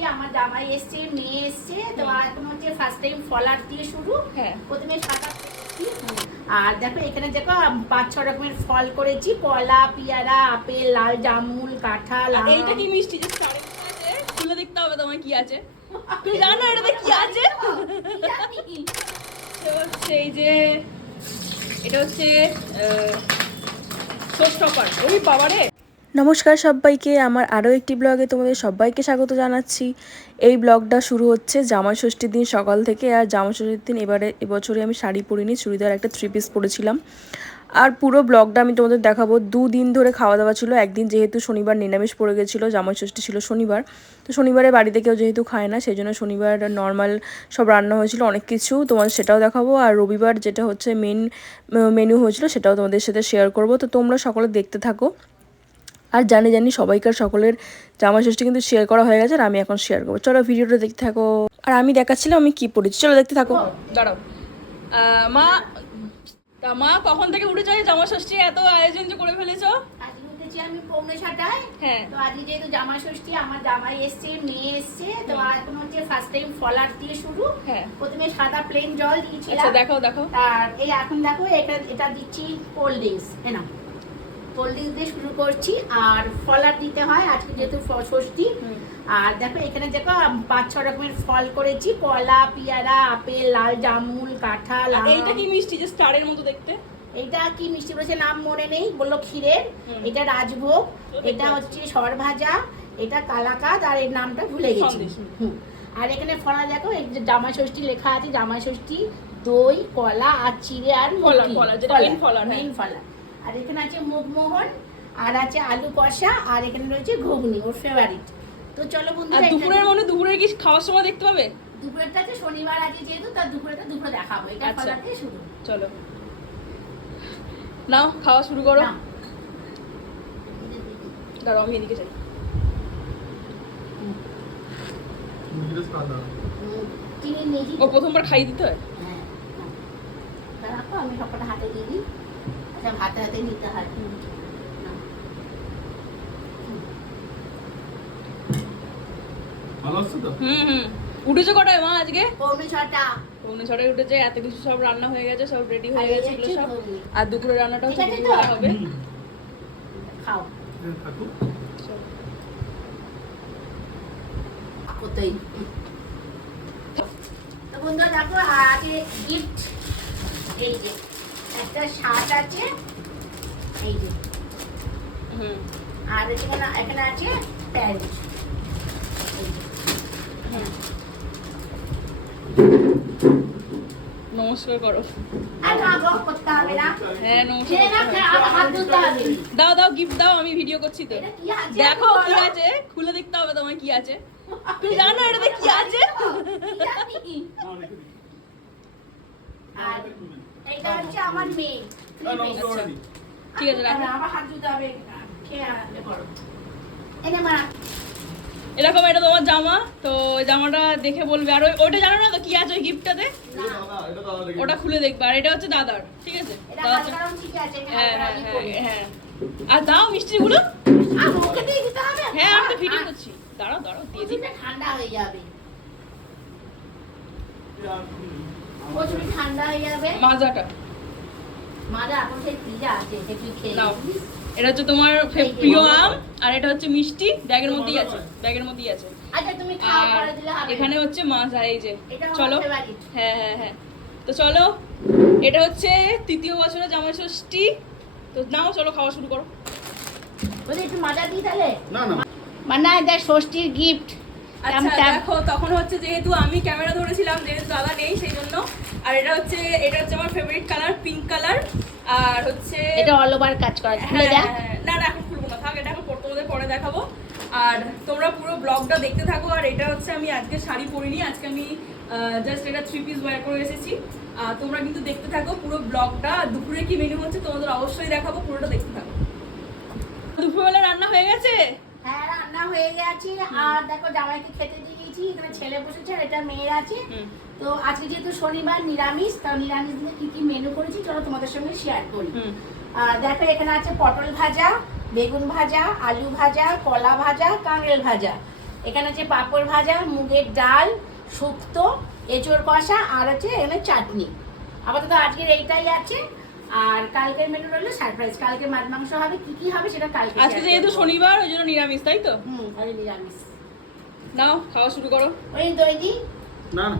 ষষ্ঠী, আমার জামাই এসছে, মেয়ে এসছে, তো এখন হচ্ছে ফার্স্ট টাইম ফলার দিয়ে শুরু। প্রথমে সাদা আর দেখো এখানে দেখো 5-6 রকমের ফল করেছি, কলা, পেয়ারা, আপেল, লাল জামুন, কাঁঠাল। এইটা কি মিষ্টি যে স্টারে আছে, খুলে দেখতে হবে তোমার কি আছে। তুমি জানো না এটাতে কি আছে? তো সেই যে এটা হচ্ছে শোস্টপার। ওই বাবারে। নমস্কার সবাইকে, আমার আরও একটি ব্লগে তোমাদের সবাইকে স্বাগত জানাচ্ছি। এই ব্লগটা শুরু হচ্ছে জামাই ষষ্ঠীর দিন সকাল থেকে। আর জামাই ষষ্ঠীর দিন এবছরে আমি শাড়ি পরিনি, চুড়িদার একটা 3 পিস পরেছিলাম। আর পুরো ব্লগটা আমি তোমাদের দেখাবো। 2 দিন ধরে খাওয়া দাওয়া ছিল। একদিন যেহেতু শনিবার নিরামিষ পড়ে গেছিলো, জামাই ষষ্ঠী ছিল শনিবার, তো শনিবারে বাড়িতে কেউ যেহেতু খায় না, সেই জন্য শনিবার নর্মাল সব রান্না হয়েছিল অনেক কিছু, তোমাদের সেটাও দেখাবো। আর রবিবার যেটা হচ্ছে মেনু হয়েছিল সেটাও তোমাদের সাথে শেয়ার করব। তো তোমরা সকলে দেখতে থাকো। আর জানি সকলের জামাই ষষ্ঠী কিন্তু শেয়ার করা হয়ে গেছে, আর আমি এখন শেয়ার করবো। চলো ভিডিওটা দেখতে থাকো। আর আমি দেখাচ্ছিলাম আমি কি পড়েছি, চলো দেখতে থাকো। দাঁড়াও মা কখন থেকে উঠে যায়? জামাই ষষ্ঠী এত আয়োজন যে করে ফেলেছো। আজকে উঠেছি আমি 6:45। হ্যাঁ, তো আজকে যেহেতু জামাই ষষ্ঠী, আমার জামাই এসছে, মেয়ে এসছে, তো এখন হচ্ছে ফার্স্ট টাইম ফলার দিয়ে শুরু। প্রথমে সাদা প্লেন জল দিয়েছিলাম। আচ্ছা দেখো। আর এই এখন দেখো এটা দিচ্ছি কোল্ড ড্রিঙ্কস। না, কোল্ড ড্রিঙ্কস দিয়ে শুরু করছি। আর ফলার দিতে হয় আজকে যেহেতু ষষ্ঠী। আর দেখো এখানে দেখো 5-6 রকমের ফল করেছি, কলা, পেয়ারা, আপেল, লাল জামুন, কাঁঠাল। এইটা কি মিষ্টি যে স্টারের মতো দেখতে? এটা কি মিষ্টি বলেছে নাম মনে নেই, বললো ক্ষীরের। এটা রাজভোগ, এটা হচ্ছে সরভাজা, এটা কালাকাঁদ, আর এর নামটা ভুলে গেছি। আর এখানে ফলা দেখো, এই যে জামাই ষষ্ঠী লেখা আছে, জামাই ষষ্ঠী, দই, কলা আর চিড়ে আর মেইন ফলা। আর এখানে আছে মুগমোহন, আর আছে আলু কষা, আর এখানে রয়েছে ঘুগনি, ওর ফেভারিট। তো চলো বন্ধুরা, দুপুরের কি খাওয়ার সময় দেখতে পাবে? দুপুরেরটা আছে শনিবার আছে যেহেতু, তার দুপুরে দেখাবো। এটা ফলা দিয়ে শুরু। চলো নাও খাওয়া শুরু করো। দাঁড়াও আমি এদিকে যাই। ও প্রথমবার খাই দিতে হয়। দাঁড়াও আমি সবকটা হাতে দিয়ে দিই। আচ্ছা হাতে নিতে হয়। উঠেছো কটায় মা আজকে? 6:45 উঠেছে। এত কিছু সব রান্না হয়ে গেছে, সব রেডি হয়ে গেছে এগুলো সব। আর দুপুরের রান্নাটা হচ্ছে দুপুরে হবে। খাও। তো বন্ধুরা দেখো আগে গিফট, এই যে একটা শার্ট আছে, এই যে, আর এখানে আছে প্যান্ট। নমস্কার করো। আর না গো করতে হবে না। হ্যাঁ নমস্কার। দাও গিফট দাও, আমি ভিডিও করছি তো। দেখো কি আছে, খুলে দেখতে হবে তোমার কি আছে। তুমি জানো না এটাতে কি আছে? আর এটা হচ্ছে আমার মেয়ে। ঠিক আছে রাখো। আমার হাত ধুতে হবে, খেয়ে আনলে করো। এনে মা এরকম এটা তোমার জামা, তো জামাটা দেখে বলবে। আর ওইটা জানো না তো কি আছে ওই গিফটটাতে? ওটা খুলে দেখবে। আর এটা হচ্ছে দাদার, ঠিক আছে? হ্যাঁ। আর দাও মিষ্টিগুলো। হ্যাঁ আমি তো ভিডিও করছি। দাঁড়াও দিয়ে দিই। ঠান্ডা হয়ে যাবে, প্রচুর ঠান্ডা হয়ে যাবে। মাজা এখন সেই পিজা আছে, তুই খেয়ে নাও। এটা হচ্ছে তোমার প্রিয় আম, আর এটা হচ্ছে মিষ্টি। ব্যাগের মধ্যেই আছে। আচ্ছা তুমি খাও, পরে দিলে হবে। এখানে হচ্ছে মাজা, এই যে। চলো। হ্যাঁ তো চলো, এটা হচ্ছে 3য় বছরে জামাই ষষ্ঠী। তো নাও চলো খাওয়া শুরু করো। বলি একটু মাজা দিই তাহলে। না মানে এটা ষষ্ঠীর গিফট। আচ্ছা দেখো, তখন হচ্ছে যেহেতু আমি ক্যামেরা ধরেছিলাম, যেহেতু দাদা নেই সেই জন্য। আর এটা হচ্ছে আমার ফেভারিট কালার, পিঙ্ক কালার। আর হচ্ছে এটা অল ওভার কাজ করা। খুলে দেখ। না এখন খুলবো না, থাক। এটা এখন তোমাদের পরে দেখাবো। আর তোমরা পুরো ব্লগটা দেখতে থাকো। আর এটা হচ্ছে আমি আজকে শাড়ি পরিনি, আজকে আমি জাস্ট এটা 3 পিস ওয়্যার করে এসেছি। তোমরা কিন্তু দেখতে থাকো পুরো ব্লগটা। দুপুরে কি মেনু হচ্ছে তোমাদের অবশ্যই দেখাবো, পুরোটা দেখতে থাকো। দুপুরবেলা রান্না হয়ে গেছে? হ্যাঁ রান্না হয়ে গেছে। আর দেখো জামাইকে খেতে দিয়ে দিয়েছি, এখানে ছেলে বসেছে আর এটা মেয়ের আছে। তো আজকে যেহেতু শনিবার নিরামিষ, তো নিরামিষ দিনে কি কি মেনু করেছি চলো তোমাদের সঙ্গে শেয়ার করি। দেখো এখানে আছে পটল ভাজা, বেগুন ভাজা, আলু ভাজা, কলা ভাজা, কাঁকরোল ভাজা। এখানে হচ্ছে পাঁপড় ভাজা, মুগের ডাল, শুক্তো, এঁচোড় কষা আর হচ্ছে এখানে চাটনি। আপাতত আজকের এইটাই আছে। আর কালকের মেনু রইলো সারপ্রাইজ, কালকে মাছ মাংস হবে, কি কি হবে সেটা কালকে। আজকে যেহেতু শনিবার ওই জন্য নিরামিষ, তাই তো? আজ নিরামিষ। নাও খাওয়া শুরু করো। ওই দই দি না না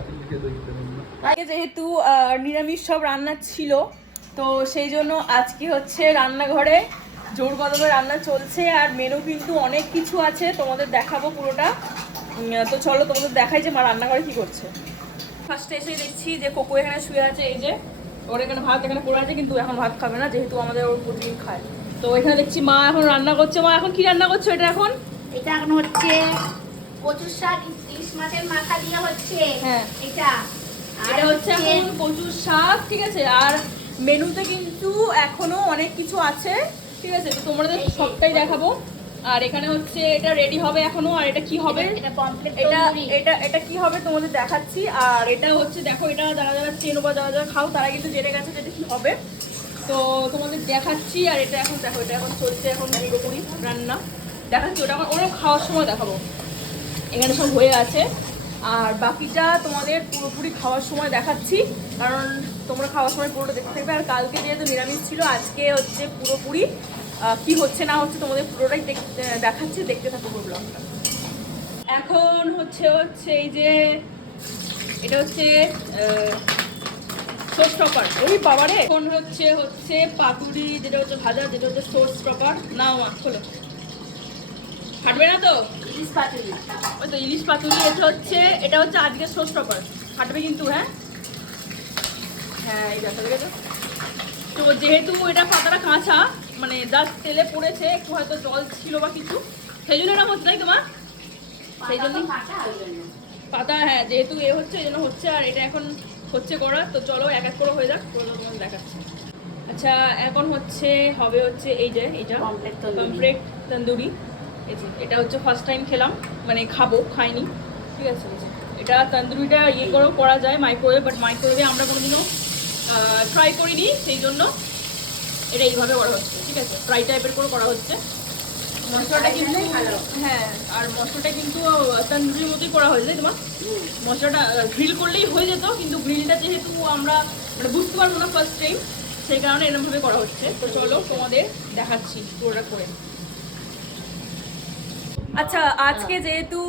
আপনি লিখে দই দিতে পারবেন না। আজকে যেহেতু নিরামিষ সব রান্না ছিল, তো সেই জন্য আজকে হচ্ছে রান্নাঘরে জোর কদমে রান্না চলছে। আর মেনু কিন্তু অনেক কিছু আছে, তোমাদের দেখাবো পুরোটা। তো চলো তোমাদের দেখাই যে মা রান্নাঘরে কি করছে। ফার্স্টে এসে দেখছি যে কোকো এখানে শুয়ে আছে, এই যে ওর এখানে ভাত এখানে পড়ে আছে, কিন্তু এখন ভাত খাবে না যেহেতু আমাদের ওর প্রতিদিন খায়। তো এখানে দেখছি মা এখন রান্না করছে। মা এখন কি রান্না করছো এটা এখন? এটা এখন হচ্ছে কচুর শাক, ইলিশ মাছের মাথা দিয়ে হচ্ছে। হ্যাঁ। এটা এটা হচ্ছে এখন কচুর শাক, ঠিক আছে। আর মেনুতে কিন্তু এখনো অনেক কিছু আছে, ঠিক আছে, তো তোমাদের সবটাই দেখাবো। আর এখানে হচ্ছে এটা রেডি হবে এখনো। আর এটা কি হবে, এটা পমফ্রেট এটা তন্দুরি। এটা এটা কি হবে তোমাদের দেখাচ্ছি। আর এটা হচ্ছে দেখো, এটা যারা যারা চেনো বা যারা যারা খাও তারা কিন্তু জেনে গেছে যেটা কি হবে, তো তোমাদের দেখাচ্ছি। আর এটা এখন দেখো, এটা এখন চলছে, এখন পুরোপুরি রান্না দেখাচ্ছি। ওটা এখন ওরা খাওয়ার সময় দেখাবো। এখানে সব হয়ে আছে, আর বাকিটা তোমাদের পুরোপুরি খাওয়ার সময় দেখাচ্ছি, কারণ তোমরা খাওয়ার সময় পুরোটা দেখতে থাকবে। আর কালকে যেহেতু নিরামিষ ছিল, আজকে হচ্ছে পুরোপুরি কি হচ্ছে না হচ্ছে তোমাদের পুরোটাই দেখাচ্ছি, দেখতে থাকো পুরো ব্লগটা। এখন হচ্ছে এই যে এটা হচ্ছে সোর্স টপার। ওই বাবারে, এখন হচ্ছে পাতুরি, যেটা হচ্ছে ভাজা, যেটা হচ্ছে সোর্স টপার। নাও মা খোলো, ফাটবে না তো? ইলিশ পাতুরি। ওই তো ইলিশ পাতুরি। এটা হচ্ছে আজকে সোর্স টপার, ফাটবে কিন্তু। হ্যাঁ হ্যাঁ, এই দেখা গেছে। তো যেহেতু এটা পাতাটা কাঁচা, মানে জাস্ট তেলে পড়েছে, একটু হয়তো জল ছিল বা কিছু, সেই জন্য এটা হচ্ছে, তাই তো মা? সেই জন্য পাতা, হ্যাঁ, যেহেতু এ হচ্ছে এই জন্য হচ্ছে। আর এটা এখন হচ্ছে করা, তো চলো এক এক করে হয়ে যাক, তোমাদের দেখাচ্ছি। আচ্ছা, এখন হবে এই যে এইটা পমফ্রেট তন্দুরি। এটা হচ্ছে ফার্স্ট টাইম খেলাম, মানে খাইনি, ঠিক আছে। এটা তন্দুরিটা করা যায় মাইক্রোওয়েভ, বাট মাইক্রোওয়েভে আমরা কোনোদিনও ট্রাই করিনি, সেই জন্য এটা এইভাবে করা হচ্ছে, ঠিক আছে। ফ্রাই টাইপের করে করা হচ্ছে। মশলাটা কিন্তু, হ্যাঁ, আর মশলাটা কিন্তু তন্দুরির মতোই করা হয়েছে, তাই তোমার? মশলাটা গ্রিল করলেই হয়ে যেত, কিন্তু গ্রিলটা যেহেতু আমরা মানে বুঝতে পারবো না ফার্স্ট টাইম, সেই কারণে এরকমভাবে করা হচ্ছে। তো চলো তোমাদের দেখাচ্ছি পুরোটা করে। আচ্ছা, আজকে যেহেতু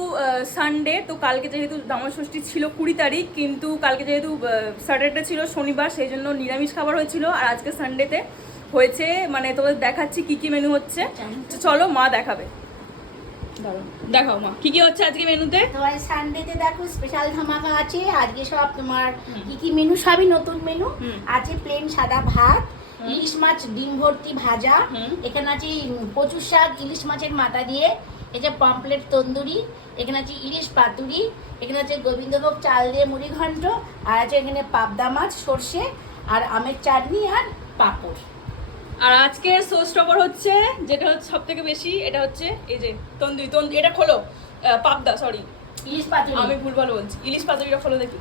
সানডে, তো কালকে যেহেতু জামাই ষষ্ঠী ছিল 20 তারিখ, কিন্তু কালকে যেহেতু স্যাটারডে ছিল শনিবার, সেই জন্য নিরামিষ খাবার হয়েছিল। আর আজকে সানডেতে হয়েছে, মানে তোমাদের দেখাচ্ছি কি কি মেনু হচ্ছে। তো চলো মা দেখাবে, দেখাও মা কি কি হচ্ছে আজকে মেনুতে। তোমার সানডেতে দেখো স্পেশাল ধামাকা আছে আজকে। সব তোমার কি কি মেনু, সবই নতুন মেনু আছে। প্লেন সাদা ভাত, ইলিশ মাছ ডিম ভর্তি ভাজা, এখানে আছে কচুর শাক ইলিশ মাছের মাথা দিয়ে, এটা পমফ্রেট তন্দুরি, এখানে আছে ইলিশ পাতুরি, এখানে আছে গোবিন্দভোগ চাল দিয়ে মুড়ি ঘন্ট, আর আছে এখানে পাবদা মাছ সর্ষে আর আমের চাটনি আর পাঁপড়। আর আজকের সোস টপার হচ্ছে, যেটা হচ্ছে সব থেকে বেশি, এটা হচ্ছে এই যে তন্দুরি। এটা খোলো, পাবদা, সরি ইলিশ পাতুরি, আমি ভুলভাল বলছি। ইলিশ পাতুরিটা খোলো দেখি।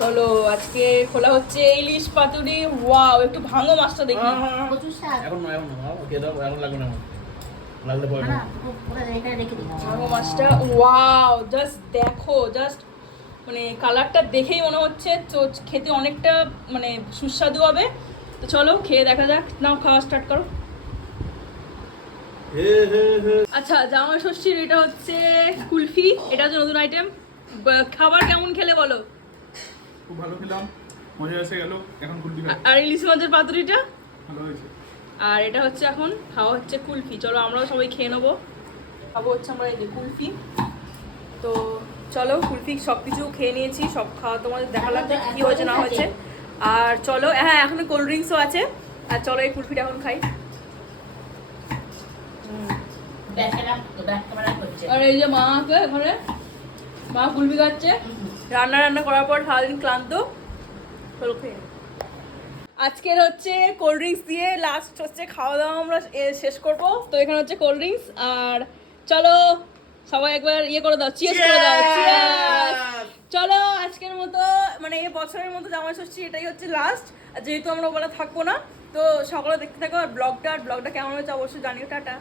চলো আজকে খোলা হচ্ছে ইলিশ পাতুরি। ওয়াও, একটু ভাঙো মাছটা দেখি। কচুর শাক এখন না ওকে দাও, এখন লাগবে না, লাগলে পরে না পুরো এটা রেখে দিই। ভাঙো মাছটা, ওয়াও, জাস্ট দেখো, জাস্ট মানে কালারটা দেখেই মনে হচ্ছে খেতে অনেকটা মানে সুস্বাদু হবে। তো চলো খেয়ে দেখা যাক। নাও খাওয়া স্টার্ট করো। আচ্ছা, জামাই ষষ্ঠীর এটা হচ্ছে কুলফি, এটা হচ্ছে নতুন আইটেম। খাবার কেমন খেলে বলো? খুব ভালো খেলাম, মজা এসে গেল। এখন কুলফি আর ইলিশ মাছের পাতুরিটা ভালো হয়েছে। আর এটা হচ্ছে এখন খাওয়া হচ্ছে কুলফি। চলো আমরাও সবাই খেয়ে নেবো। খাবো হচ্ছে আমরা এই যে কুলফি। তো চলো কুলফি সব কিছু খেয়ে নিয়েছি, সব খাওয়া তোমাদের দেখালাম যে কী হয়েছে না হয়েছে। আর চলো, হ্যাঁ, এখন কোল্ড ড্রিঙ্কসও আছে। আর চলো এই কুলফিটা এখন খাই। আর এই যে মা আছে এখানে, মা কুলফি খাচ্ছে। রান্না করার পর সারাদিন ক্লান্ত। চলো খেয়ে। আজকের হচ্ছে কোল্ড ড্রিঙ্কস দিয়ে লাস্ট হচ্ছে খাওয়া দাওয়া আমরা শেষ করবো। তো এখানে হচ্ছে কোল্ড ড্রিঙ্কস। আর চলো সবাই একবার ইয়ে করে দাও, চিয়ার্স করে দাও, চিয়ার্স। চলো আজকের মতো মানে এই বছরের মতো জামাই ষষ্ঠী এটাই হচ্ছে লাস্ট, যেহেতু আমরা ওবেলা থাকবো না, তো সকলে দেখতে থাকো আর ব্লগটা কেমন হয়েছে অবশ্যই জানিও। টাটা।